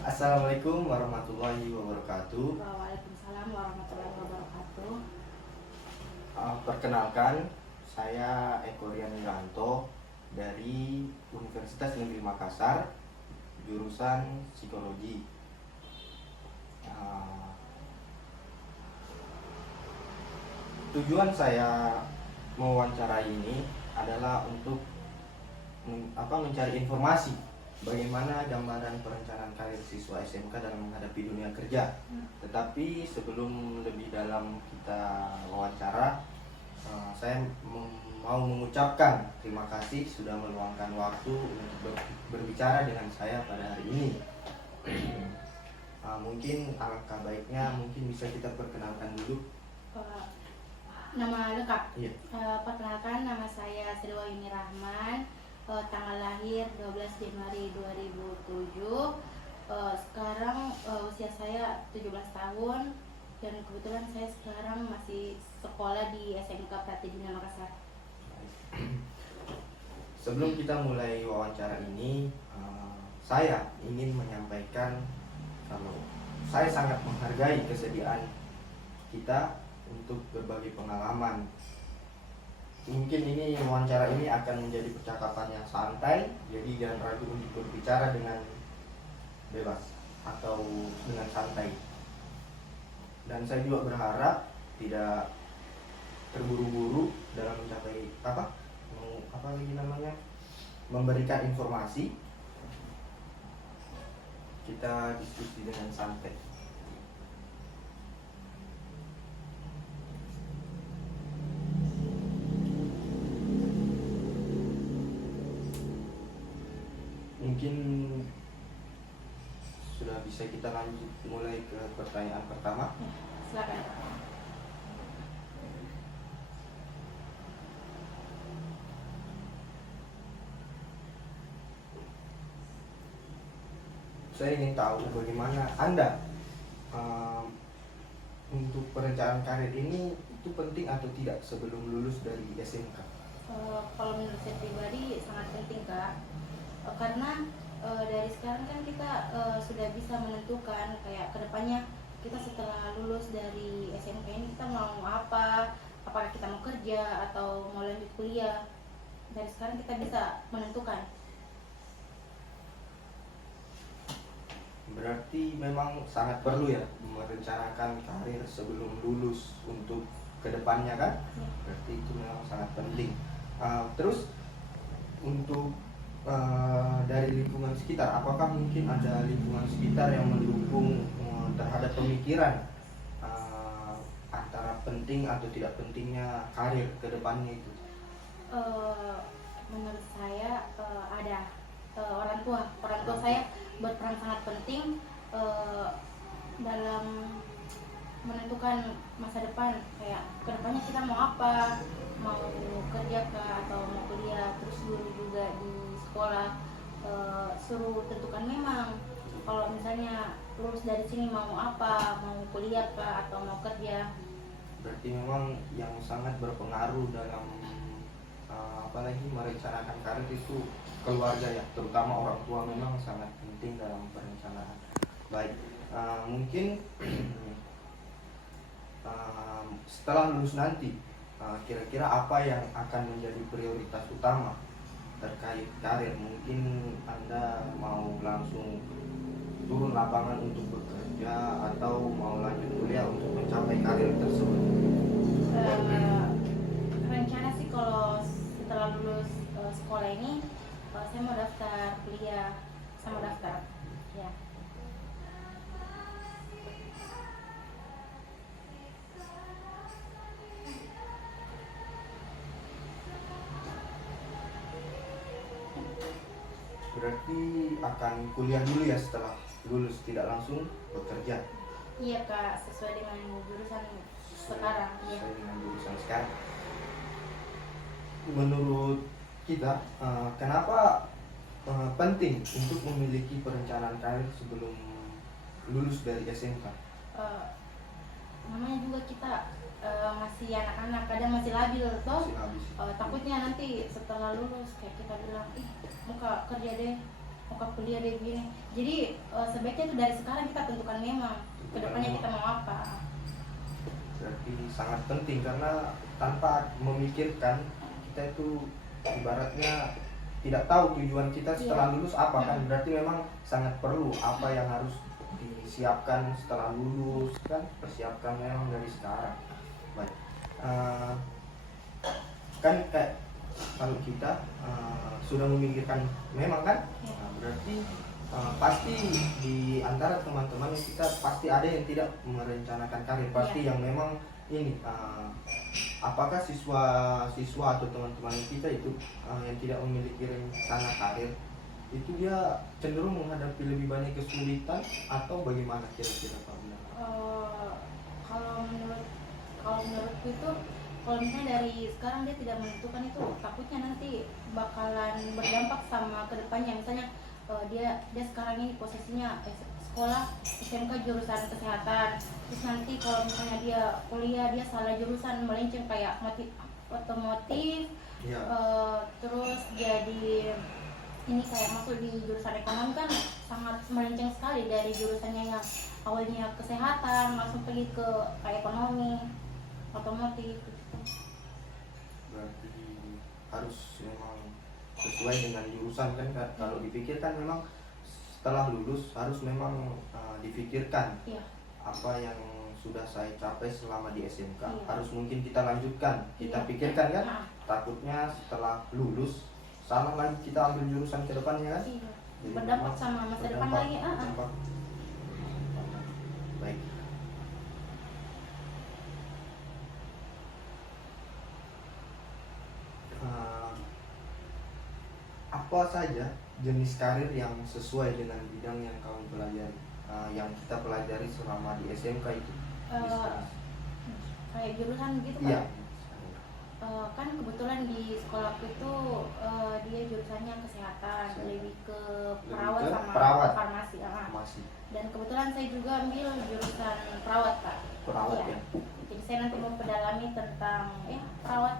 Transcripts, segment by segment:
Assalamualaikum warahmatullahi wabarakatuh. Waalaikumsalam warahmatullahi wabarakatuh. Perkenalkan, saya Eko Rian Wiranto dari Universitas Negeri Makassar, jurusan Psikologi. Tujuan saya mewawancarai ini adalah untuk mencari informasi bagaimana gambaran perencanaan karir siswa SMK dalam menghadapi dunia kerja. Tetapi sebelum lebih dalam kita wawancara, saya mau mengucapkan terima kasih sudah meluangkan waktu untuk berbicara dengan saya pada hari ini. Mungkin alangkah baiknya bisa kita perkenalkan dulu. Nama lengkap? Iya. Perkenalkan, nama saya Sri Wahyuni Rahman. Tanggal lahir 12 Januari 2007. Sekarang usia saya 17 tahun dan kebetulan saya sekarang masih sekolah di SMK Pratidina Makassar. Sebelum kita mulai wawancara ini, saya ingin menyampaikan kalau saya sangat menghargai kesediaan kita untuk berbagi pengalaman. Mungkin ini wawancara ini akan menjadi percakapan yang santai, jadi jangan ragu untuk berbicara dengan bebas atau dengan santai. Dan saya juga berharap tidak terburu-buru dalam mencapai memberikan informasi. Kita diskusi dengan santai. Mungkin sudah bisa kita lanjut mulai ke pertanyaan pertama. Silakan. Saya ingin tahu bagaimana Anda untuk perencanaan karir ini itu penting atau tidak sebelum lulus dari SMK? Kalau menurut saya pribadi sangat penting, Kak. Karena dari sekarang kan kita sudah bisa menentukan kayak kedepannya kita setelah lulus dari SMK ini kita mau apa, apakah kita mau kerja atau mau lanjut kuliah. Dari sekarang kita bisa menentukan. Berarti memang sangat perlu ya merencanakan karir sebelum lulus untuk kedepannya kan? Ya. Berarti itu memang sangat penting. Terus untuk dari lingkungan sekitar, apakah mungkin ada lingkungan sekitar yang mendukung terhadap pemikiran antara penting atau tidak pentingnya karir kedepannya itu? Menurut saya ada orang tua saya berperan sangat penting dalam menentukan masa depan, kayak kedepannya kita mau apa, mau kerja kah atau mau kuliah. Terus dulu juga di sekolah suruh tentukan memang kalau misalnya lulus dari sini mau apa, mau kuliah kah atau mau kerja. Berarti memang yang sangat berpengaruh dalam apalagi merencanakan karir itu keluarga ya, terutama orang tua memang sangat penting dalam perencanaan. Baik, mungkin setelah lulus nanti kira-kira apa yang akan menjadi prioritas utama terkait karir? Mungkin Anda mau langsung turun lapangan untuk bekerja atau mau lanjut kuliah untuk mencapai karir tersebut? Rencana sih kalau setelah lulus sekolah ini saya mau daftar kuliah, saya mau daftar ya. Berarti akan kuliah dulu ya setelah lulus, tidak langsung bekerja? Iya Kak, sesuai dengan jurusan sekarang ya. Sesuai dengan jurusan sekarang. Menurut kita, kenapa penting untuk memiliki perencanaan karir sebelum lulus dari SMK? Namanya juga kita masih anak-anak, kadang masih labil toh. Masih habis. Takutnya nanti setelah lulus kayak kita bilang, muka kerja deh, mau kuliah deh gini. Jadi sebaiknya itu dari sekarang kita tentukan memang kedepannya kita mau apa. Berarti sangat penting karena tanpa memikirkan kita itu ibaratnya tidak tahu tujuan kita setelah lulus apa kan. Berarti memang sangat perlu apa yang harus disiapkan setelah lulus kan, persiapkan memang dari sekarang. Baik. Kan kayak kalau kita sudah memikirkan memang kan, berarti pasti di antara teman-teman kita pasti ada yang tidak merencanakan karir, pasti yang memang ini apakah siswa atau teman-teman kita itu yang tidak memiliki rencana karir itu dia cenderung menghadapi lebih banyak kesulitan atau bagaimana kira-kira Pak Bunda? Kalau menurutku itu kalau misalnya dari sekarang dia tidak menentukan itu takutnya nanti bakalan berdampak sama kedepannya. Misalnya dia sekarang ini posisinya sekolah SMK jurusan kesehatan, terus nanti kalau misalnya dia kuliah dia salah jurusan melenceng kayak otomotif, terus jadi ini kayak masuk di jurusan ekonomi kan sangat melenceng sekali dari jurusannya yang awalnya kesehatan langsung pergi ke kayak ekonomi, otomotif gitu. Berarti harus memang sesuai dengan jurusan kan. Kalau dipikirkan memang setelah lulus harus memang dipikirkan apa yang sudah saya capai selama di SMK harus mungkin kita lanjutkan, kita pikirkan kan. Takutnya setelah lulus salah lagi kita ambil jurusan ke depannya kan. Jadi berdampak sama masa depan lagi. Baik. Apa saja jenis karir yang sesuai dengan bidang yang kamu pelajari, yang kita pelajari selama di SMK itu? Kayak jurusan gitu Iya. Kan kebetulan di sekolahku itu dia jurusannya kesehatan, lebih ke perawat sama farmasi. Dan kebetulan saya juga ambil jurusan perawat Pak. Perawat ya. Jadi saya nanti mau pedalami tentang perawat.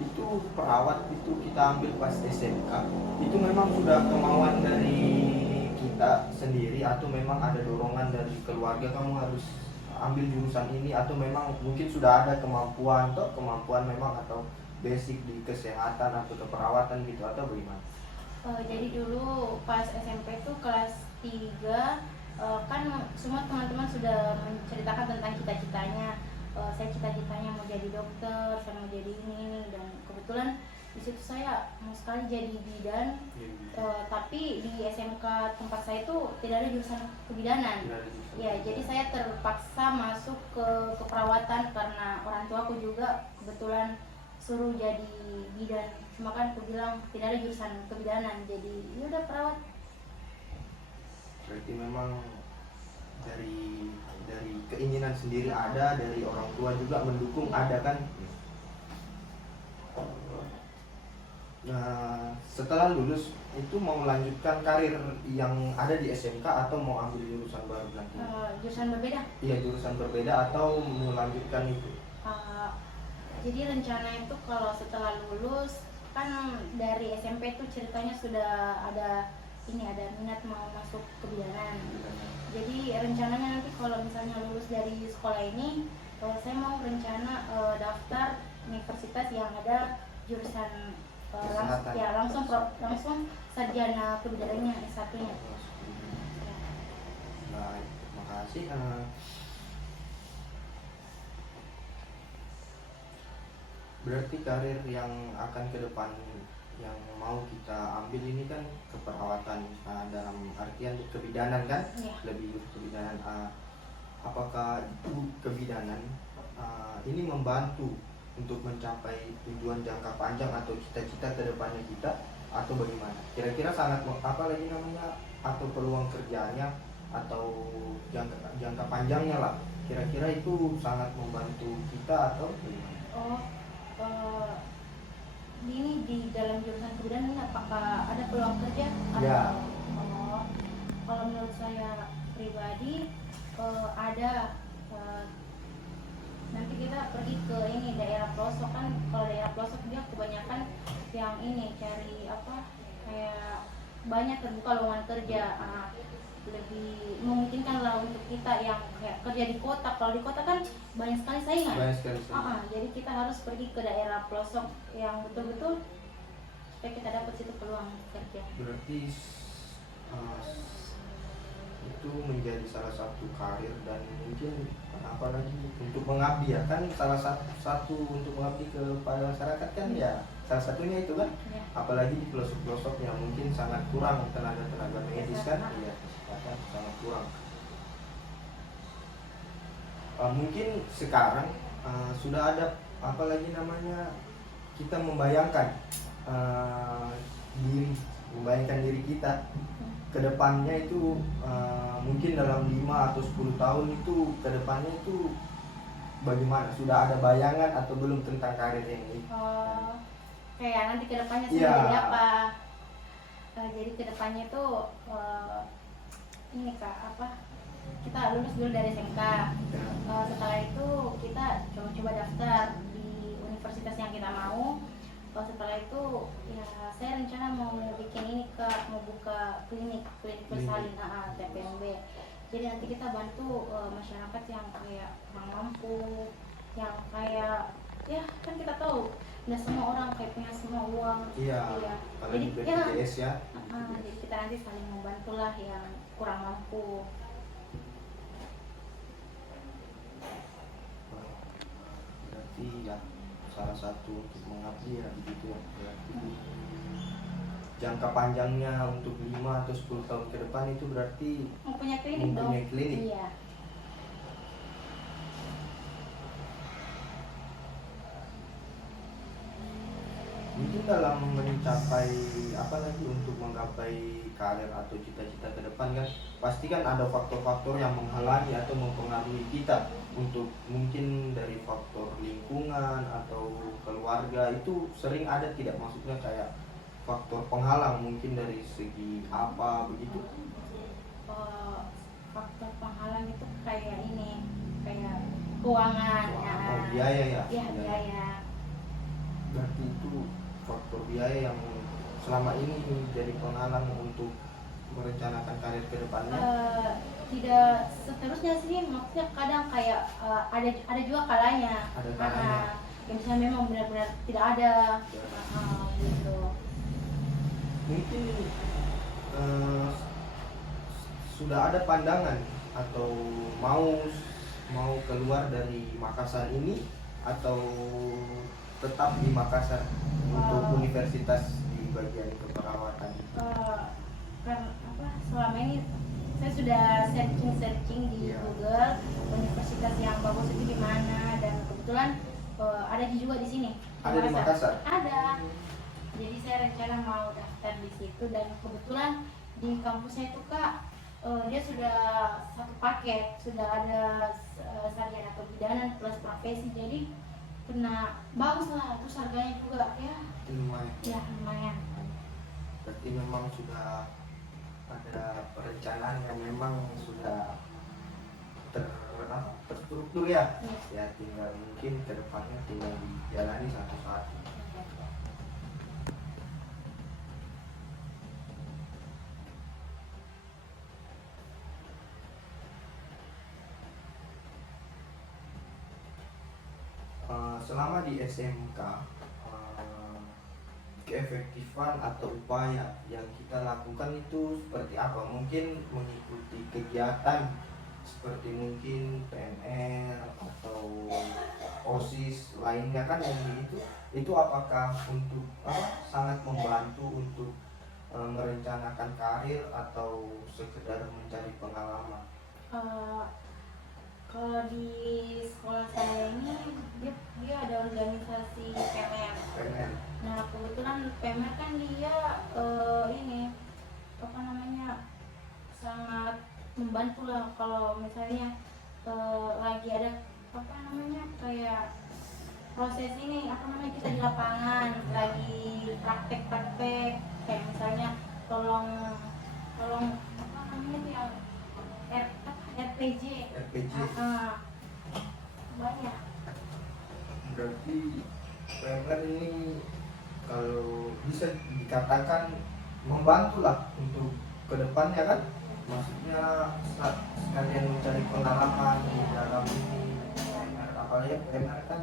Itu perawat itu kita ambil pas SMK itu memang sudah kemauan dari kita sendiri atau memang ada dorongan dari keluarga kamu harus ambil jurusan ini, atau memang mungkin sudah ada kemampuan memang atau basic di kesehatan atau keperawatan gitu atau bagaimana? Jadi dulu pas SMP itu kelas 3 kan semua teman-teman sudah menceritakan tentang cita-citanya. Saya cita-citanya mau jadi dokter, saya mau jadi ini, dan kebetulan di situ saya mau sekali jadi bidan. Tapi di SMK tempat saya itu tidak ada jurusan kebidanan. Jadi saya terpaksa masuk ke keperawatan karena orang tuaku juga kebetulan suruh jadi bidan. Cuma kan aku bilang tidak ada jurusan kebidanan, jadi ya udah perawat. Berarti memang dari keinginan sendiri ada, dari orang tua juga mendukung ada kan. Nah, setelah lulus itu mau melanjutkan karir yang ada di SMK atau mau ambil jurusan baru nanti? Jurusan berbeda? Iya, jurusan berbeda atau melanjutkan itu? Jadi rencana itu kalau setelah lulus kan dari SMP itu ceritanya sudah ada minat mau masuk kebidanan. Jadi rencananya nanti kalau misalnya lulus dari sekolah ini, saya mau rencana daftar universitas yang ada jurusan langsung sarjana kebidaannya S1-nya. Baik, terima kasih. Berarti karir yang akan ke depan yang mau kita ambil ini kan keperawatan, dalam artian kebidanan kan, lebih kebidanan. Apakah kebidanan ini membantu untuk mencapai tujuan jangka panjang atau cita-cita kedepannya kita atau bagaimana? Kira-kira sangat atau peluang kerjanya atau jangka panjangnya lah. Kira-kira itu sangat membantu kita atau bagaimana? Ini di dalam jurusan kebidanan ini apakah ada peluang kerja? Kalau menurut saya pribadi ada. Nanti kita pergi ke daerah pelosok kan. Kalau daerah pelosok dia kebanyakan yang cari kayak banyak terbuka lowongan kerja. Lebih memungkinkan lah untuk kita yang kayak kerja di kota. Kalau di kota kan banyak sekali saingan. Banyak sekali saingan. Jadi kita harus pergi ke daerah pelosok yang betul-betul supaya kita dapat situ peluang kerja. Berarti itu menjadi salah satu karir dan mungkin apalagi untuk mengabdi ya kan, salah satu untuk mengabdi kepada masyarakat kan ya salah satunya itu kan. Ya. Apalagi di pelosok-pelosok yang mungkin sangat kurang tenaga medis kan ya, kesehatan sangat kurang. Mungkin sekarang sudah ada apalagi namanya, kita membayangkan diri kita kedepannya itu mungkin dalam 5 atau 10 tahun itu kedepannya itu bagaimana? Sudah ada bayangan atau belum tentang karir ini? Kayak nanti kedepannya saya Ya. jadi apa? Jadi kedepannya itu ini Kak, kita lulus dulu dari SMK. Setelah itu kita coba daftar di universitas yang kita mau. Setelah itu ya saya rencana mau bikin ini Kak, mau buka klinik bersalin TPMB. Jadi nanti kita bantu masyarakat yang kayak kurang mampu, yang kayak ya kan kita tahu nggak semua orang kayak punya semua uang. Iya. Jadi BPJS ya. Jadi kita nanti saling membantu lah yang kurang mampu. Berarti ya salah satu untuk mengabdi ya begitu ya. Berarti jangka panjangnya untuk 5 atau 10 tahun ke depan itu berarti Mempunyai klinik dong. mempunyai klinik. Iya. Mungkin dalam mencapai apalagi untuk menggapai karir atau cita-cita ke depan kan pasti kan ada faktor-faktor yang menghalangi atau mempengaruhi kita, untuk mungkin dari faktor lingkungan atau keluarga itu sering ada tidak, maksudnya kayak faktor penghalang mungkin dari segi apa begitu. Faktor penghalang itu kayak ini, kayak keuangan. Biaya ya. Iya, biaya. Berarti itu faktor biaya yang selama ini menjadi penghalang untuk merencanakan karir ke depannya. Tidak seterusnya sih, maksudnya kadang kayak ada juga kalanya. Ada kalanya. Yang misalnya memang benar-benar tidak ada. Gitu. Mungkin sudah ada pandangan atau mau keluar dari Makassar ini atau tetap di Makassar untuk universitas di bagian keperawatan? Karena selama ini saya sudah searching di Google universitas yang bagus itu di mana, dan kebetulan ada juga di sini. Ada di Makassar? Ada. Jadi saya rencana mau daftar di situ, dan kebetulan di kampusnya itu Kak, dia sudah satu paket, sudah ada sarjana kebidanan plus profesi, jadi kena bagus lah, terus harganya juga ya lumayan. Berarti memang sudah ada perencanaan yang memang sudah terstruktur ya. Ya tinggal mungkin ke depannya tinggal dijalani satu-satu. Selama di SMK, keefektifan atau upaya yang kita lakukan itu seperti apa? Mungkin mengikuti kegiatan seperti mungkin PNR atau OSIS lainnya kan yang itu apakah untuk sangat membantu untuk merencanakan karir atau sekedar mencari pengalaman? Kalau di sekolah saya ini dia ada organisasi PMR. Nah kebetulan PMR kan dia ini sangat membantu lah kalau misalnya lagi ada kayak proses ini kita di lapangan lagi praktek kayak misalnya tolong yang RPG. Banyak. Berarti PMR ini kalau bisa dikatakan membantu lah untuk kedepannya kan, maksudnya sekalian mencari pengalaman di dalam ini. Apalagi PMR kan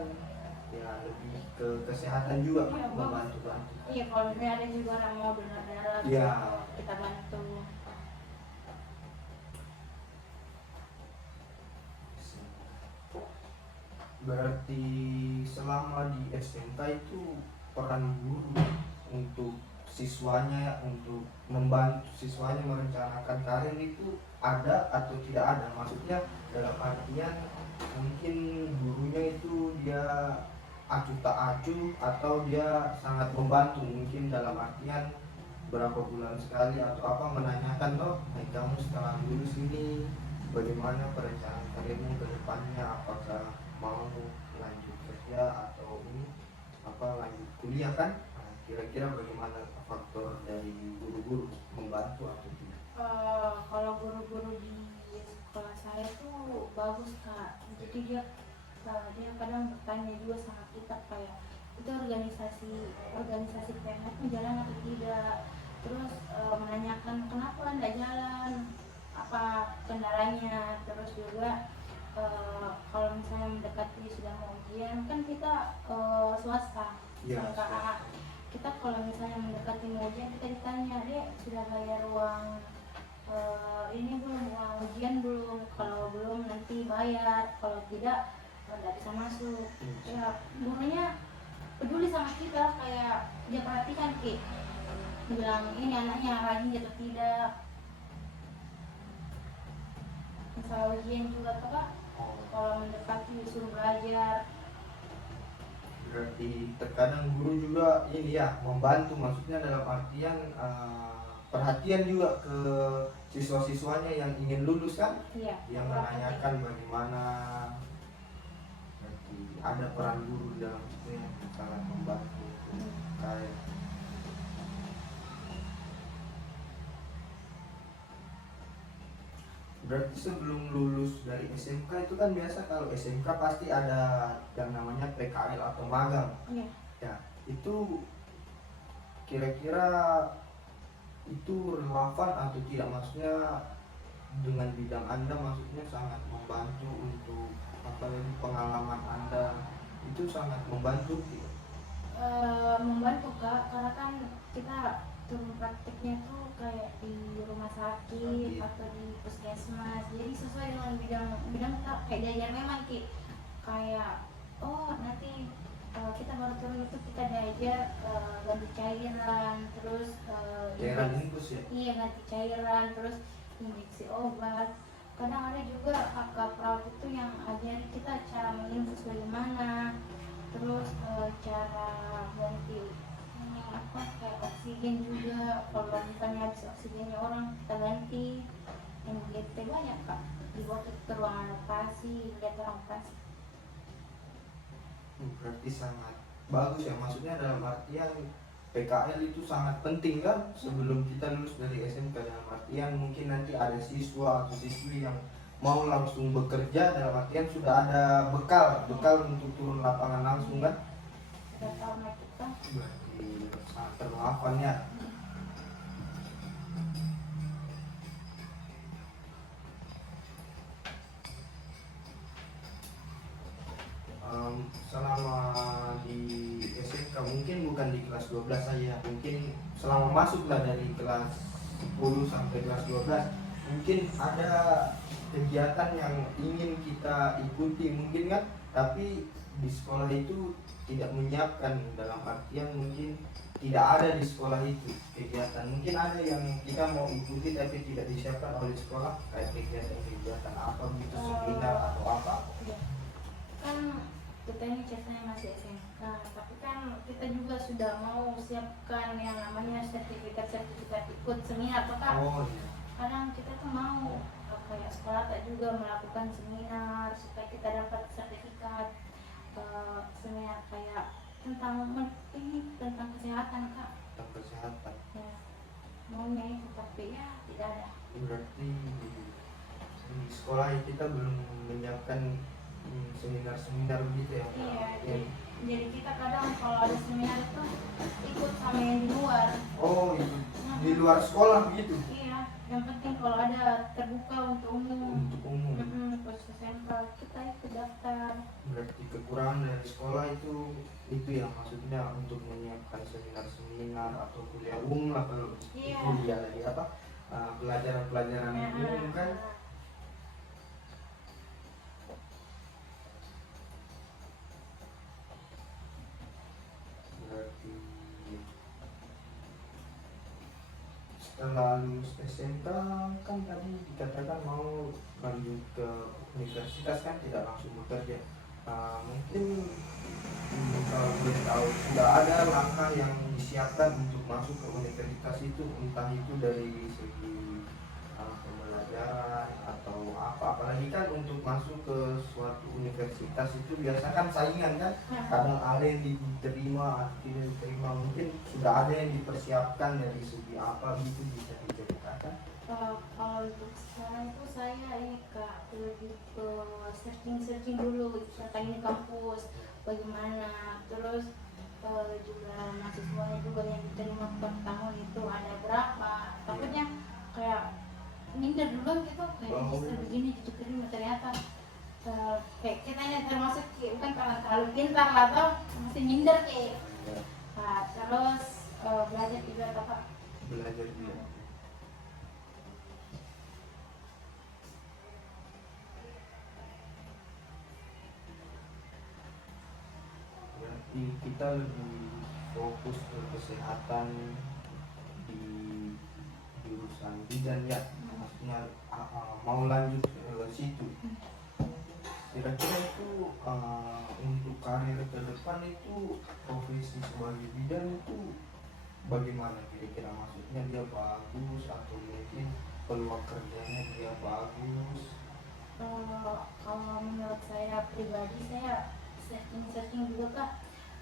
ya lebih ke kesehatan juga Iya, bagus. membantu-bantu. Iya, kalau misalnya ada juga orang mau donor darah, Iya. kita bantu. Berarti selama di SMK itu peran guru untuk siswanya, untuk membantu siswanya merencanakan karir itu ada atau tidak ada? Maksudnya dalam artian mungkin gurunya itu dia acuh tak acuh atau dia sangat membantu, mungkin dalam artian berapa bulan sekali atau apa menanyakan, loh kamu setelah lulus ini bagaimana perencanaan karirmu ke depannya, apakah mau lanjut kerja atau ini apa lanjut kuliah kan. Nah, kira-kira bagaimana faktor dari guru-guru membantu atau tidak? Kalau guru-guru di sekolah saya tuh bagus Kak, jadi dia kadang bertanya juga sama kita kayak itu organisasi organisasi PMR itu jalan atau tidak, terus menanyakan kenapa nggak jalan, apa kendalanya, terus juga kalau misalnya mendekati sudah mau ujian kan kita swasta, Iya, SMK AA. Kita kalau misalnya mendekati mau ujian kita ditanya, dek sudah bayar uang ini belum, uang ujian belum, kalau belum nanti bayar, kalau tidak nggak bisa masuk. Ya gurunya peduli sama kita, kayak dia perhatikan Ki, bilang ini anaknya rajin atau tidak. Masalah ujian juga tuh Kak, kalau mendekati suruh belajar. Berarti terkadang guru juga ini ya membantu, maksudnya dalam artian perhatian juga ke siswa-siswanya yang ingin lulus kan, Iya, yang menanyakan bagaimana. Berarti ada peran guru dalam itu yang sangat membantu kayak. Berarti sebelum lulus dari SMK itu kan biasa kalau SMK pasti ada yang namanya PKL atau magang. Iya. Ya, itu kira-kira itu relevan atau tidak, maksudnya dengan bidang Anda maksudnya sangat membantu untuk apalagi pengalaman Anda itu sangat membantu tidak? Membantu Kak, karena kan kita turun praktiknya tuh kayak di rumah sakit atau di puskesmas, jadi sesuai dengan bidang kita kayak diajar memang Ki, kayak oh nanti kita baru turun itu kita diajar ganti cairan, terus Cairan infus ya? iya ganti cairan, terus injeksi obat. Kadang ada juga kakak perawat itu yang ajarin kita cara menginfus bagaimana, terus cara ganti ini apa kayak oksigen juga, kalau misalnya habis oksigennya orang kita ganti. NGT banyak Kak, dibawa ke ruangan operasi, lihat orang operasi. Berarti sangat bagus ya, maksudnya dalam artian PKL itu sangat penting kan sebelum kita lulus dari SMK, dalam artian mungkin nanti ada siswa atau siswi yang mau langsung bekerja, dalam artian sudah ada bekal untuk turun lapangan langsung kan. Sudah tahu kita. Berarti sangat relevan ya. Selama di SMK mungkin bukan di kelas 12 saja, mungkin selama masuklah dari kelas 10 sampai kelas 12 mungkin ada kegiatan yang ingin kita ikuti mungkin kan, tapi di sekolah itu tidak menyiapkan, dalam artian mungkin tidak ada di sekolah itu kegiatan, mungkin ada yang kita mau ikuti tapi tidak disiapkan oleh sekolah, kayak kegiatan apa gitu, seminar atau apa. Kan kita ini ceritanya masih SMK, tapi kan kita juga sudah mau siapkan yang namanya sertifikat ikut seminar atau Kak. Oh iya. Kadang kita tuh mau kayak sekolah tak juga melakukan seminar supaya kita dapat sertifikat seminar kayak tentang ini, tentang kesehatan Kak. Tentang kesehatan. Ya, maunya itu tapi ya tidak ada. Berarti di sekolah kita belum menyiapkan seminar-seminar gitu ya. Iya, Yang jadi kita kadang kalau ada seminar itu ikut sama yang di luar. Oh, itu di luar sekolah begitu. Iya, yang penting kalau ada terbuka untuk umum. Untuk umum. Khusus SMK kita ikut daftar. Berarti kekurangan dari sekolah itu yang maksudnya untuk menyiapkan seminar-seminar atau kuliah umum lah, kalau Iya. kuliah lagi apa pelajaran-pelajaran umum kan. Berarti setelah lulus SMK kan tadi dikatakan mau lanjut ke universitas, kan tidak langsung bekerja. Mungkin kalau boleh tahu, sudah ada langkah yang disiapkan untuk masuk ke universitas itu, entah itu dari segi pembelajaran atau apa, apalagi kan untuk masuk ke suatu universitas itu biasa kan saingan kan, kadang ada yang diterima atau tidak diterima. Mungkin sudah ada yang dipersiapkan dari segi apa gitu, bisa diceritakan? Kalau untuk sekarang itu saya ini Kak lebih ke searching dulu tentang ini kampus bagaimana, terus juga mahasiswanya juga yang diterima per tahun itu ada berapa. Takutnya kayak minder duluan gitu, kayak bisa begini diterima, ternyata kayak kita ini termasuk bukan karena terlalu pintar lah atau masih minder kayak. Terus belajar juga apa? Belajar juga. Berarti kita lebih fokus ke kesehatan di jurusan bidan ya, maksudnya mau lanjut ke situ. Kira-kira itu untuk karir ke depan itu profesi sebagai bidan itu bagaimana kira-kira, maksudnya dia bagus atau mungkin peluang kerjanya dia bagus? Kalau menurut saya pribadi, saya searching juga Kak,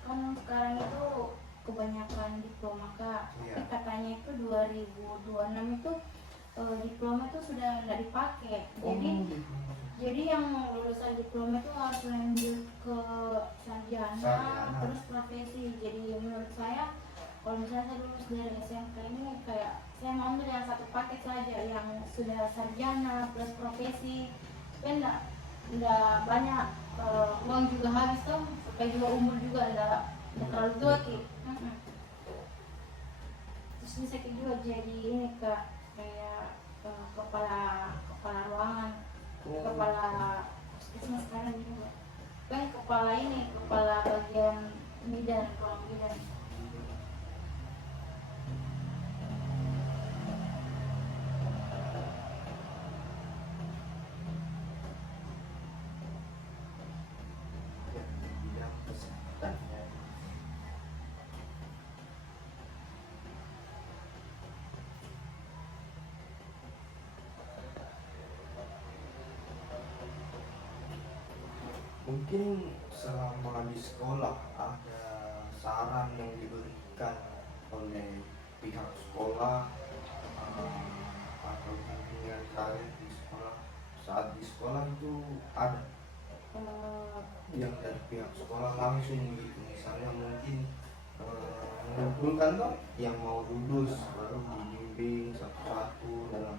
kan sekarang itu kebanyakan diploma Kak. Iya. Tapi katanya itu 2026 itu diploma itu sudah nggak dipakai. Jadi yang lulusan diploma itu harus lanjut ke sarjana, terus profesi. Jadi menurut saya kalau misalnya saya lulus dari SMK ini, kayak saya mau ambil yang satu paket saja, yang sudah sarjana plus profesi. Kan nggak banyak, uang juga habis tuh, supaya juga umur juga nggak terlalu tua Ki. Terus bisa juga jadi ini Kak, kayak kepala ruangan, kepala sekarang juga kan kepala bagian bidan, kalau bidan. Mungkin selama di sekolah ada saran yang diberikan oleh pihak sekolah atau bimbingan kalian di sekolah, saat di sekolah itu ada yang dari pihak sekolah langsung gitu, misalnya mungkin mengumpulkan toh yang mau lulus baru dibimbing satu-satu dalam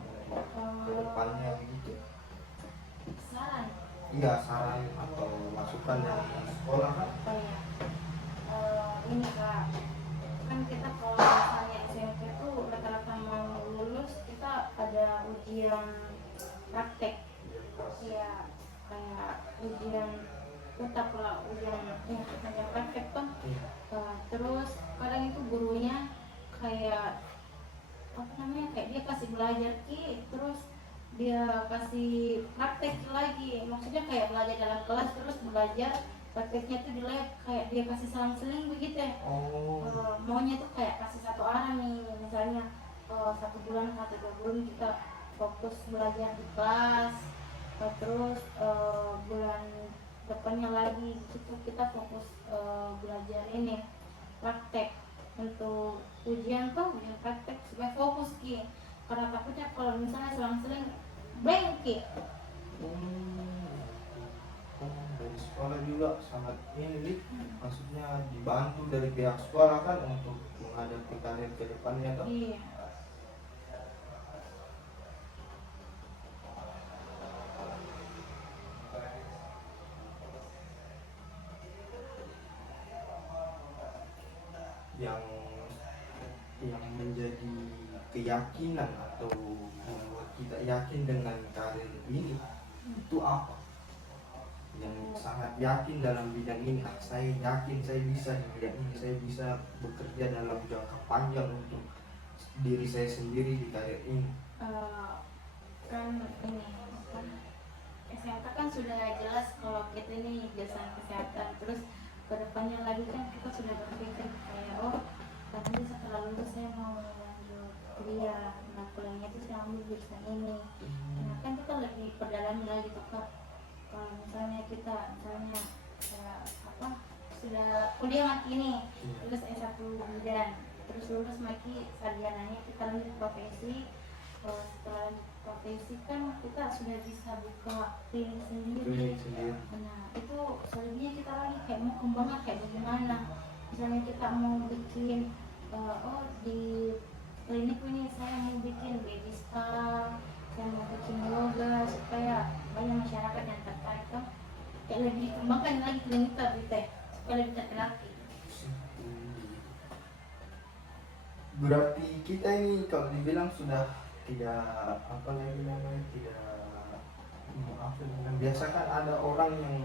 ke depannya gitu. Saran? Iya, saran atau masukan dari sekolah kan? Iya. Ini Kak, kan kita kalau misalnya SMK itu rata-rata mau lulus kita ada ujian praktek. Iya, kayak ujian tetap lah, ujian praktek kan. Terus kadang itu gurunya kayak apa namanya, kayak dia kasih belajar Ki, terus dia kasih praktek lagi, maksudnya kayak belajar dalam kelas terus belajar prakteknya tuh di lab, kayak dia kasih selang-seling begitu ya. Maunya tuh kayak kasih satu arah nih, misalnya 1 bulan atau 2 bulan kita fokus belajar di kelas, terus bulan depannya lagi gitu kita fokus belajar ini praktek. Untuk ujian praktek supaya fokus Ki, karena takutnya kalau misalnya selang-seling blank Ki. Dari sekolah juga juga sangat ini Lik. Maksudnya dibantu dari pihak sekolah kan untuk menghadapi karir ke depannya toh. Iya. yang yang menjadi keyakinan atau membuat kita yakin dengan karir ini itu apa? Yang sangat yakin dalam bidang ini, saya yakin saya bisa di bidang ini, saya bisa bekerja dalam jangka panjang untuk diri saya sendiri di karir ini. Kan ini apa, kesehatan kan sudah jelas kalau kita ini jurusan kesehatan, terus kedepannya lagi kan kita sudah berpikir kayak nanti setelah lulus saya mau lanjut kuliah, nah kuliahnya itu saya ambil jurusan ini. Nah kan kita lebih perdalami lagi tuh Kak. Kalau misalnya kita kayak apa, sudah kuliah maki ini terus S1 bidang, terus lulus maki sarjananya kita lanjut profesi. Setelah profesi kan kita sudah bisa buka klinik sendiri. Nah itu selanjutnya kita lagi kayak mau kembangkan kayak bagaimana, misalnya kita mau bikin di klinik ini saya mau bikin baby spa, saya mau bikin yoga supaya banyak masyarakat yang tertarik kan, kayak lebih dikembangkan lagi klinik kita supaya lebih terkenal. Berarti kita ini kalau dibilang sudah tidak apa lagi namanya, tidak apa dengan biasa kan ada orang yang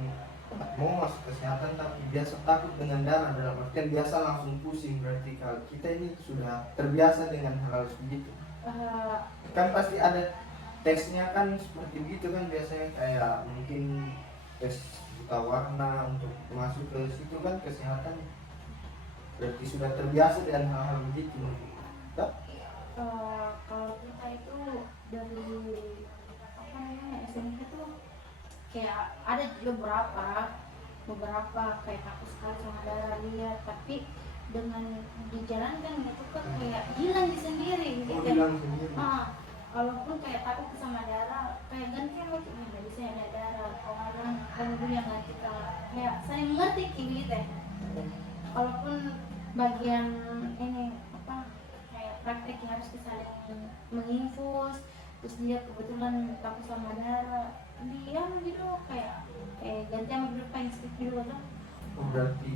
mau masuk kesehatan tapi biasa takut dengan darah, dalam artian biasa langsung pusing. Berarti kalau kita ini sudah terbiasa dengan hal seperti itu. Kan pasti ada tesnya kan seperti begitu kan biasanya, kayak mungkin tes buta warna untuk masuk ke situ kan kesehatan. Berarti sudah terbiasa dengan hal-hal begitu. Kalau kita itu dari apa namanya SMP itu kayak ada beberapa kayak takut sekali sama darah lihat, tapi dengan dijalankan itu kan kayak hilang sendiri gitu. Walaupun kayak takut sama darah, kayak gantian waktu ini dari saya ada darah, orang dulu yang ganti kayak saya mengerti gitu. Walaupun bagian ini apa kayak praktek yang harus kita menginfus, terus dia kebetulan takut sama darah, dia gitu kayak ganti sama depan sedikit dulu kan. Berarti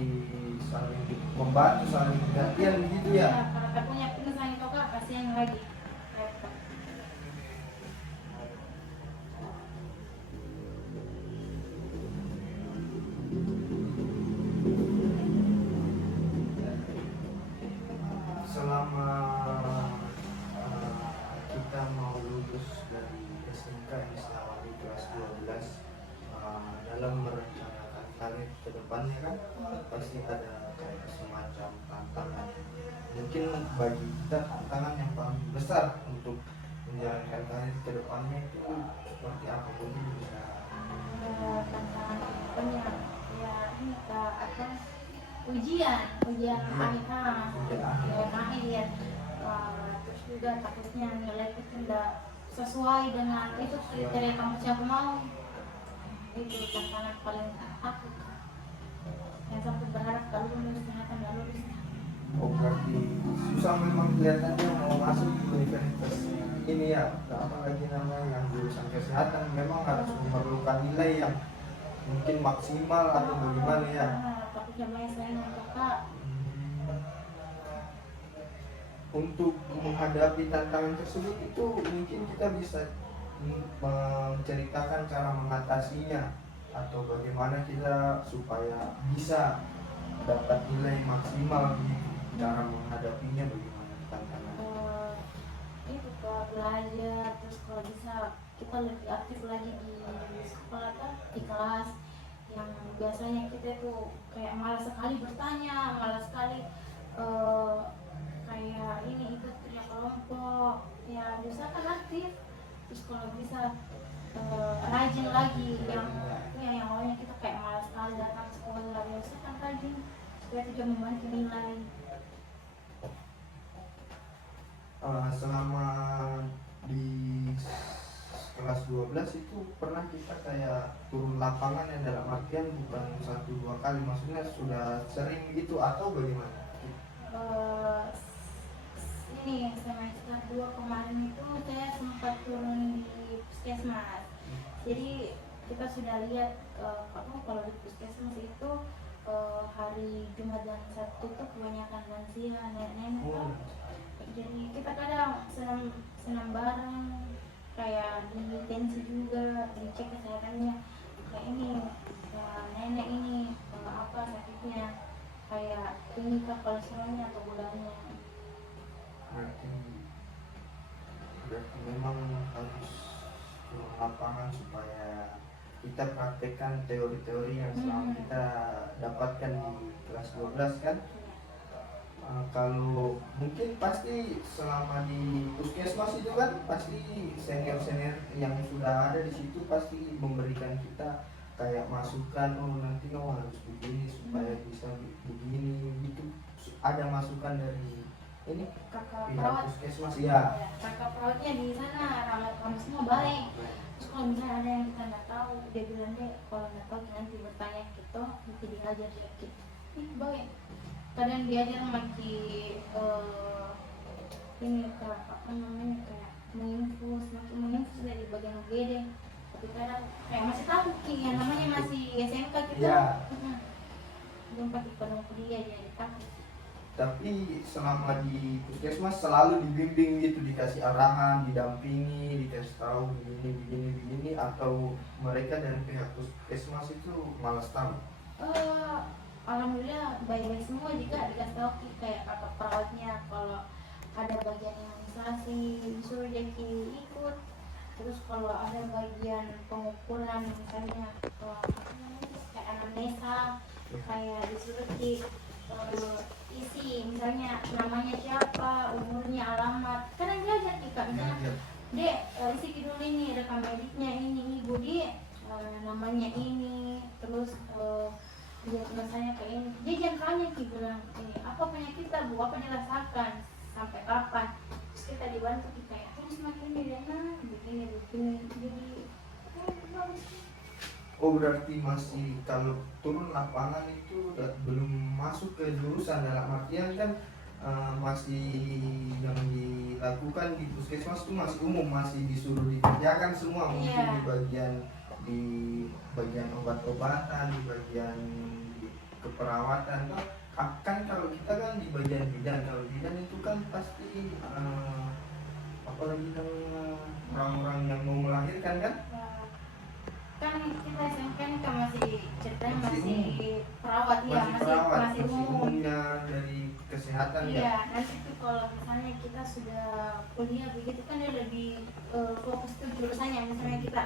saling membantu, saling gantian gitu ya? Iya, karena tak punya pingsan itu Kak, kasihan lagi. Selama kita mau lulus dari SMK ini selama di kelas 12, dalam merencanakan karir ke depannya kan pasti ada kayak semacam tantangan. Mungkin bagi kita tantangan yang paling besar untuk menjalankan karir ke depannya itu seperti apa? Mungkin bisa Tantangan banyak ya, ini Kak apa ujian akhir ya. Terus juga takutnya nilai itu tidak sesuai dengan itu kriteria kampus yang aku mau. Itu tantangan paling takut yang sampai berharap kalau lulus ternyata nggak lulus. berarti susah memang kelihatannya mau masuk di universitas ini ya, apa lagi namanya yang jurusan kesehatan memang harus memerlukan nilai yang mungkin maksimal atau bagaimana ya. Tapi namanya saya nggak Kak. Untuk menghadapi tantangan tersebut itu mungkin kita bisa menceritakan cara mengatasinya atau bagaimana kita supaya bisa dapat nilai maksimal gitu. Cara menghadapinya bagaimana tantangan? Itu Kak, belajar, terus kalau bisa kita lebih aktif lagi di sekolah kan, di kelas yang biasanya kita tuh kayak malas sekali bertanya, malas sekali kayak ini ikut kerja kelompok, ya biasakan aktif. Terus kalau bisa rajin lagi yang awalnya kita kayak malas sekali datang sekolah, biasakan rajin supaya tidak membantu nilai. Selama di kelas 12 itu pernah kita kayak turun lapangan yang dalam artian bukan 1-2 kali, maksudnya sudah sering gitu atau bagaimana? Eh, ini semester 2 kemarin itu saya sempat turun di puskesmas. Jadi kita sudah lihat kalau di puskesmas itu hari Jumat dan Sabtu tuh kebanyakan lansia, nenek-nenek tuh. Jadi kita kadang senam bareng, kayak di tensi juga, dicek kesehatannya. Kayak ini nenek ini apa sakitnya, kayak ini kah kolesterolnya atau gulanya. Berarti memang harus turun lapangan supaya kita praktekkan teori-teori yang selama kita dapatkan di kelas 12 kan. Kalau mungkin pasti selama di puskesmas itu kan pasti senior-senior yang sudah ada di situ pasti memberikan kita kayak masukan, oh nanti kamu harus begini supaya bisa begini gitu. Ada masukan dari ini Kakak pihak perawat, puskesmas ya. kakak perawatnya di sana ramah semua baik. Terus kalau misalnya ada yang kita nggak tahu, dia bilang deh kalau nggak tahu nanti bertanya gitu, nanti diajar sedikit. Itu baik. Kadang diajar makin ini kayak apa namanya, kayak menginfus, makin menginfus dari bagian UGD. Tapi kadang kayak masih tahu yang namanya masih SMK kita. Ya. Belum pakai penuh kuliah jadi takut. Tapi selama di puskesmas selalu dibimbing gitu, dikasih arahan, didampingi, dikasih tahu begini, atau mereka dari pihak puskesmas itu malas tahu. Alhamdulillah baik-baik semua, jika dikasih tahu kayak kakak perawatnya kalau ada bagian imunisasi disuruh jadi ikut. Terus kalau ada bagian pengukuran misalnya kayak anamnesa, kayak disuruh isi misalnya namanya siapa, umurnya, alamat. Kadang belajar kita misalnya, dek isi dulu ini rekam mediknya ini, ibu dia namanya ini, terus diagnosanya kayak ini. Dia jangan tanya, kita bilang ini apa penyakitnya bu, apa dirasakan, sampai kapan. Terus kita dibantu, kita kayak terus makin dana begini jadi bagus. Oh berarti masih kalau turun lapangan itu belum masuk ke jurusan, dalam artian kan masih yang dilakukan di puskesmas itu masih umum, masih disuruh dikerjakan semua, mungkin di bagian obat-obatan, di bagian keperawatan kan. Kalau kita kan di bagian bidan, kalau bidan itu kan pasti apalagi orang-orang yang mau melahirkan kan. Kan kita SMK kan masih ceritanya masih perawat ya, masih umumnya dari kesehatan ya. Iya, nanti tuh kalau misalnya kita sudah kuliah begitu kan dia lebih fokus ke jurusannya. Misalnya kita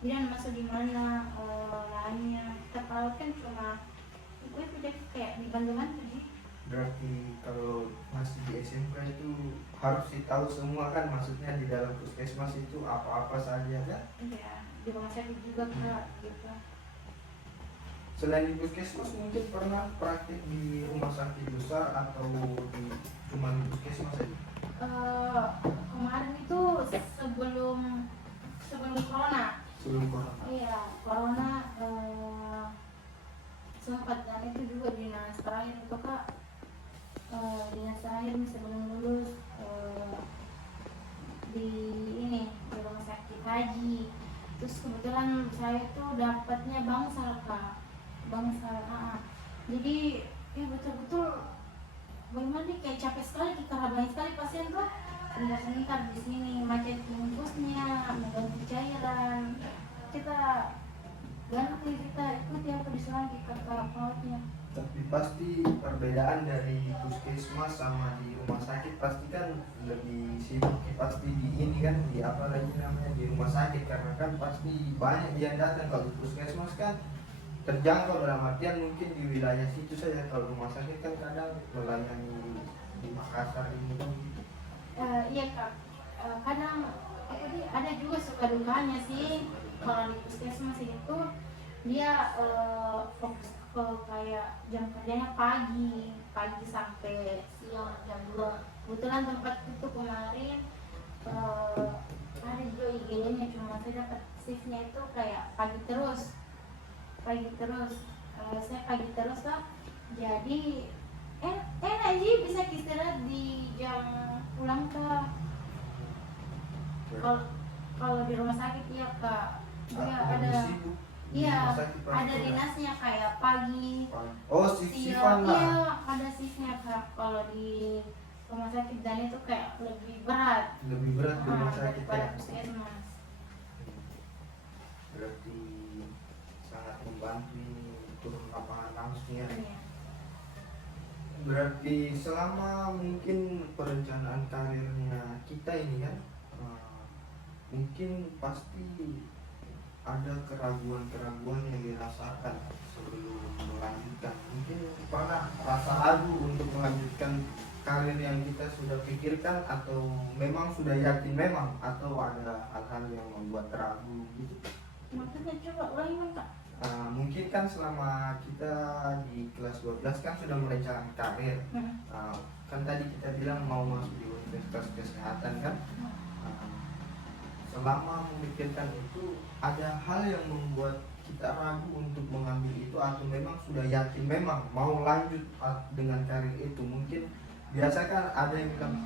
bidan masuk di mana lahannya. Kita perawat kan cuma itu jadi kayak dibantu-bantu sih. Berarti kalau masih di SMK itu harus tahu semua kan, maksudnya di dalam puskesmas itu apa-apa saja kan? Iya, di rumah sakit juga Kak, gitu. Selain di puskesmas mungkin pernah praktik di rumah sakit besar atau cuma di puskesmas saja? Kemarin itu sebelum corona. Sebelum corona. Iya, corona sempat, dan itu juga dinas terakhir itu Kak. Dinas terakhir sebelum lulus di rumah sakit haji. Terus kebetulan saya tuh dapatnya bangsal Kak, jadi ya betul-betul bagaimana nih, kayak capek sekali karena banyak sekali pasien tuh sebentar di sini, macet infusnya, mengganti cairan, kita ganti, kita ikuti apa disuruh kita perawatnya. Tapi pasti perbedaan dari puskesmas sama di rumah sakit pasti kan lebih sibuk, pasti di ini kan, di apa lagi namanya, di rumah sakit, karena kan pasti banyak yang datang. Kalau di puskesmas kan terjangkau, dalam artian mungkin di wilayah situ saja. Kalau rumah sakit kan kadang melayani di Makassar ini kan. Iya Kak, kadang ada juga suka dukanya sih. Kalau di puskesmas itu dia fokus ke kayak jam kerjanya pagi sampai siang jam 2. Kebetulan tempat itu kemarin ada juga IGD-nya cuma saya dapat shiftnya itu kayak pagi terus. Saya pagi terus lah, jadi enak aja bisa istirahat di jam pulang kak. Kalau di rumah sakit ya kak, dia ada, iya ada dinasnya kayak pagi, Oh, siang, shift-shiftan lah. iya ada shiftnya kak. Kalau di rumah sakit dan itu kayak lebih berat. Lebih berat di rumah sakit Daripada ya. puskesmas. Berarti sangat membantu ini turun lapangan langsung ya. Iya. Berarti selama mungkin perencanaan karirnya kita ini kan, mungkin pasti ada keraguan-keraguan yang dirasakan sebelum melanjutkan. Mungkin pernah rasa ragu untuk melanjutkan karir yang kita sudah pikirkan, atau memang sudah yakin memang, atau ada hal-hal yang membuat ragu gitu. Makanya coba ulangi kak. Mungkin kan selama kita di kelas 12 kan sudah merencanakan karir. Kan tadi kita bilang mau masuk di universitas kesehatan kan. Selama memikirkan itu, ada hal yang membuat kita ragu untuk mengambil itu, atau memang sudah yakin memang mau lanjut dengan karir itu. Mungkin biasa kan ada yang bilang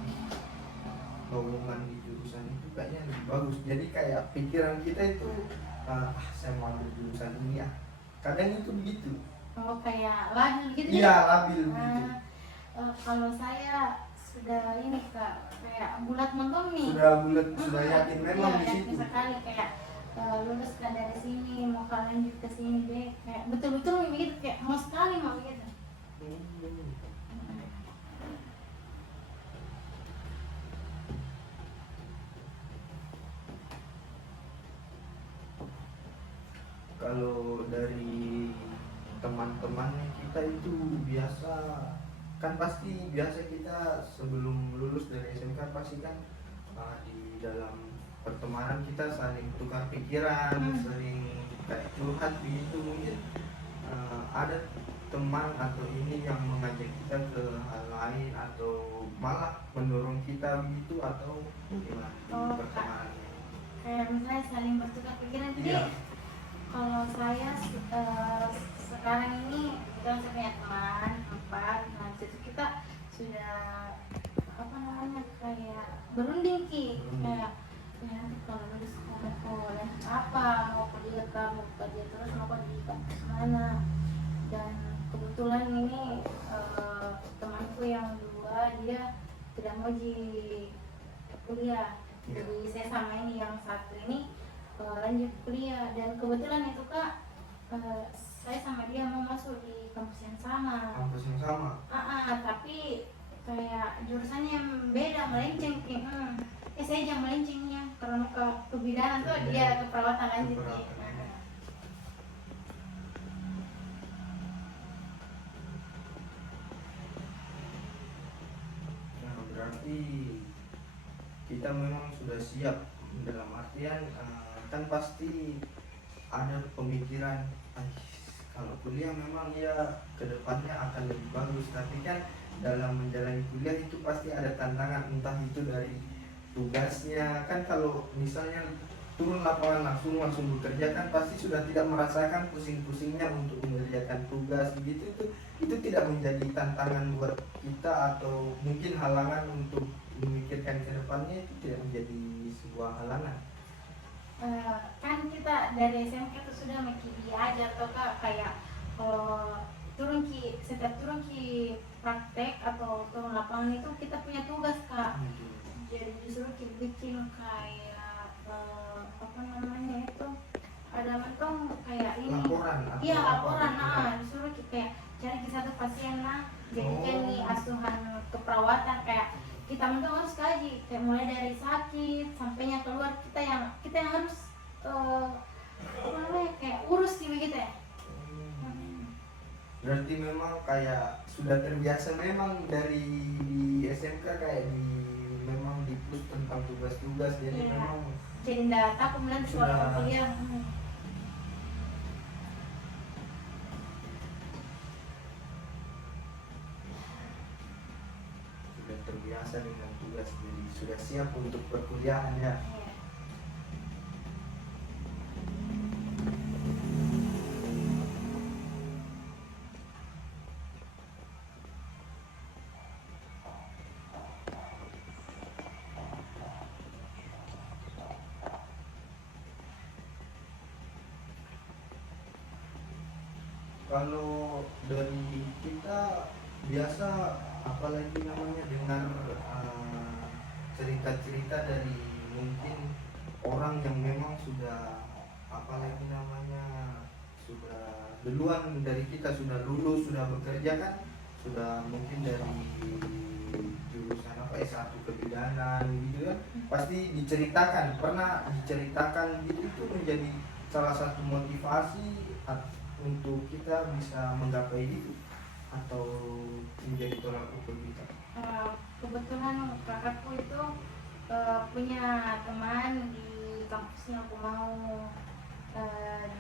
lowongan di jurusan itu kayaknya lebih bagus, jadi kayak pikiran kita itu saya mau ambil jurusan ini ya, kadang itu begitu. Oh kayak labil gitu. Iya, labil begitu. Kalau saya sudah ini kak, kayak bulat mentok nih. Sudah yakin memang iya, di situ. yakin sekali kayak lulus kan dari sini, mau lanjut ke sini deh, kayak betul-betul begitu, kayak mau sekali mau begitu. Kalau dari teman-temannya kita itu biasa kan, pasti biasa kita sebelum lulus dari SMK pasti kan di dalam pertemanan kita saling tukar pikiran, sering kayak curhat begitu. Mungkin ada teman atau ini yang mengajak kita ke hal lain, atau malah mendorong kita begitu, atau gimana di pertemanannya? Kayak misalnya saling bertukar pikiran. Jadi Iya. kalau saya sekarang ini kita masih punya teman 4, nah itu kita sudah apa namanya kayak berunding kayak ya kalau lulus mau lanjut apa, mau kuliah mau kerja terus, mau di kampus mana. Dan kebetulan ini temanku yang 2 dia tidak mau di kuliah, jadi saya sama ini yang 1 ini lanjut kuliah. Dan kebetulan itu kak, saya sama dia mau masuk di kampus yang sama. Tapi kayak jurusannya yang beda, melenceng. Saya jangan melencengnya karena ke kebidanan tuh, dia ke perawatan lanjut. Nah, berarti kita memang sudah siap, dalam artian kan pasti ada pemikiran kalau kuliah memang ya kedepannya akan lebih bagus, tapi kan dalam menjalani kuliah itu pasti ada tantangan, entah itu dari tugasnya kan. Kalau misalnya turun lapangan langsung bekerja kan pasti sudah tidak merasakan pusing-pusingnya untuk mengerjakan tugas begitu. Itu tidak menjadi tantangan buat kita, atau mungkin halangan untuk memikirkan ke depannya, itu tidak menjadi sebuah halangan. Kan kita dari SMK itu sudah diajar tuh kak, kayak kalau setiap turun ki praktek atau turun lapangan itu kita punya tugas kak. Jadi disuruh kita bikin kayak apa namanya itu, ada mentong kayak ini Laporan. Iya laporan. Disuruh kita kayak cari ke satu pasien jadikan nih asuhan keperawatan, kayak kita mentong harus kaji kayak mulai dari sakit sampainya keluar, kita yang harus apa namanya kayak urus begitu ya. Berarti memang kayak sudah terbiasa memang dari SMK, kayak memang di plus tentang tugas-tugas, jadi memang jadi nggak takut nanti soal kuliah. sudah terbiasa dengan tugas, jadi sudah siap untuk perkuliahan ya. Kalau dari kita biasa, apalagi namanya dengar cerita-cerita dari mungkin orang yang memang sudah, apalagi namanya, sudah duluan dari kita, sudah lulus, sudah bekerja kan, sudah mungkin dari jurusan apa, S1 kebidanan gitu kan, pasti diceritakan, pernah diceritakan gitu, itu menjadi salah satu motivasi untuk kita bisa menggapai itu atau menjadi tolak ukur kita. Kebetulan kakakku itu punya teman di kampusnya aku mau.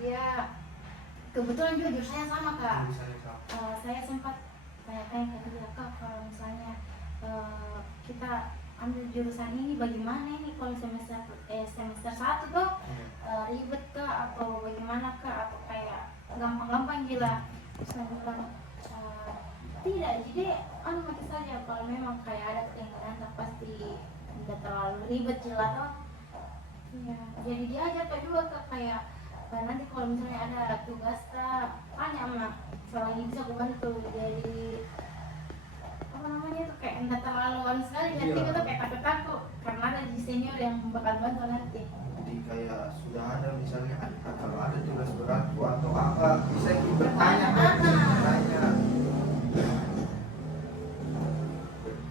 Dia kebetulan juga jurusannya sama kak. Saya sempat tanya-tanya ke dia, kak kalau misalnya kita ambil jurusan ini bagaimana ini kalau semester 1 tuh ribet kak atau bagaimana kak, atau kayak gampang-gampang gila. Terus saya bilang tidak, jadi mati saja kalau memang kayak ada ketinggalan pasti tidak terlalu ribet jelas toh. Ya, jadi diajak kak juga kak, kayak nanti kalau misalnya ada tugas kak tanya mah selagi bisa aku bantu. Jadi apa namanya tuh kayak enggak terlalu sekali, nanti kita tuh kayak takut-takut karena ada di senior yang bakal bantu nanti. Jadi kayak sudah ada misalnya kalau ada tugas beratku atau apa, bisa kita bertanya,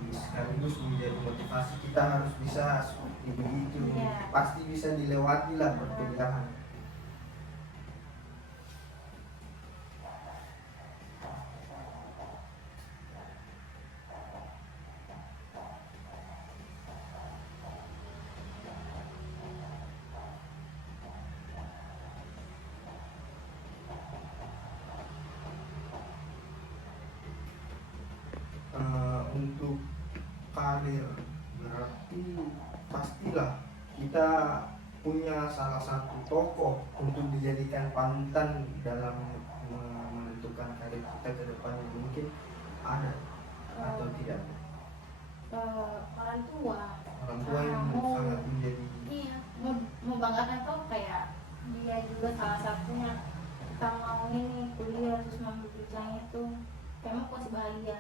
sekaligus menjadi motivasi kita harus bisa seperti begitu. Pasti bisa dilewati lah perkuliahan. Untuk karir berarti pastilah kita punya salah satu tokoh untuk dijadikan panutan dalam menentukan karir kita ke depannya. Mungkin ada atau tidak? Orang tua Yang sangat menjadi, iya, mau banggakan tuh kayak dia juga salah satunya. Kita mau ini kuliah terus mampu jurusan itu, kamu pasti bahagia.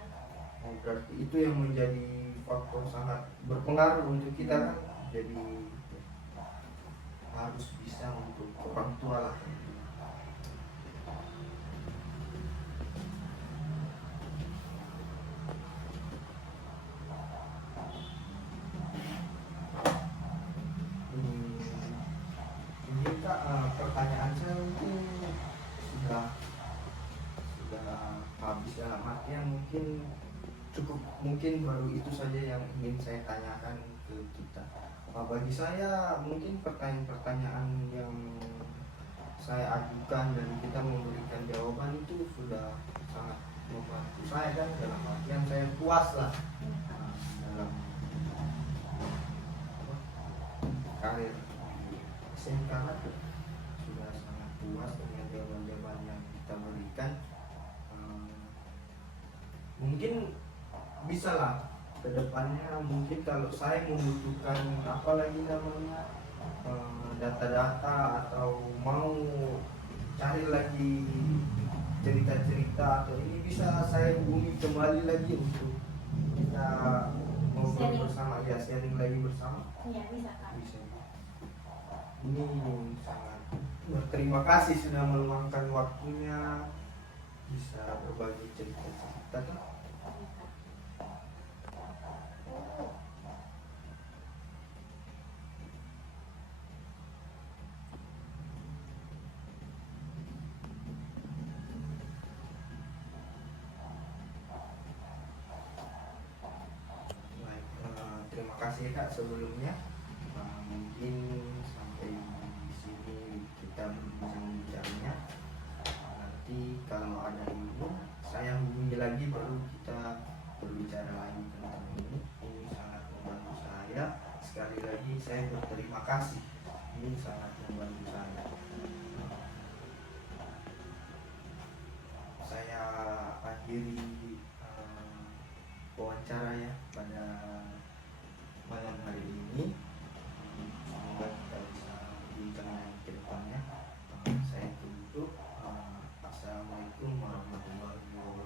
berarti itu yang menjadi faktor sangat berpengaruh untuk kita kan. Jadi harus bisa untuk orang tua lah. Ini kak, pertanyaan saya mungkin sudah habis, dalam artian mungkin cukup, mungkin baru itu saja yang ingin saya tanyakan ke kita. Bagi saya mungkin pertanyaan-pertanyaan yang saya ajukan dan kita memberikan jawaban itu sudah sangat membantu saya kan, dalam artian saya puas lah dalam karir SMK kan, sudah sangat puas dengan jawaban-jawaban yang kita berikan. Mungkin bisa lah kedepannya, mungkin kalau saya membutuhkan apalagi namanya data-data atau mau cari lagi cerita-cerita atau ini, bisa saya hubungi kembali lagi untuk kita ngobrol bersama, ya sharing lagi bersama. Iya bisa kak. Bisa. Ini sangat berterima kasih sudah meluangkan waktunya bisa berbagi cerita-cerita kan. Terima kasih kak sebelumnya. Mungkin sampai di sini kita berbincang-bincangnya. Nanti kalau ada ilmu saya hubungi lagi, baru kita berbicara lagi tentang ini. Ini sangat membantu saya. Sekali lagi saya berterima kasih. Ini sangat membantu saya. Saya akhiri wawancara ya pada malam hari ini. Semoga kita bisa bincang ke depannya. Saya tutup. Assalamualaikum. Assalamualaikum warahmatullahi wabarakatuh.